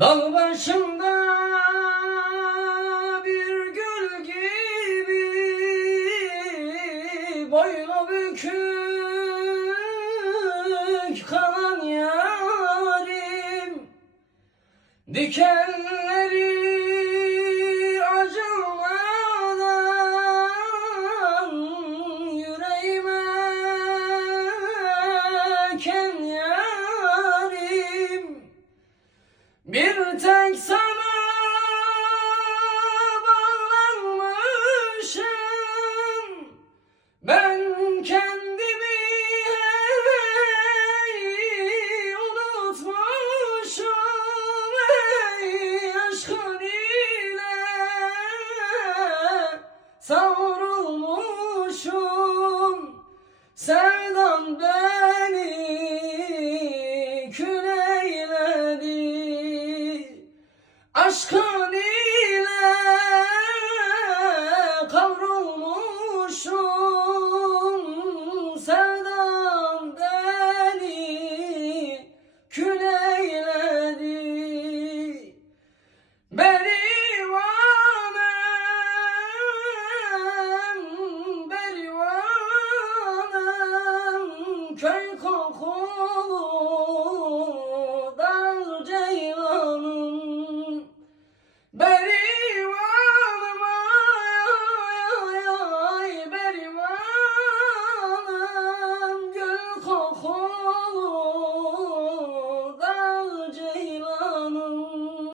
Dal başında bir gül gibi boynu bükük kalan yarim. Dikenleri bir tek sana bağlanmışım. Ben kendimi hey, unutmuşum. Ey aşkın ile savrulmuşum. Sevdan Aşkın ile kavrulmuşum Sevdan beni kül eyledi Berivanem, berivanem Köy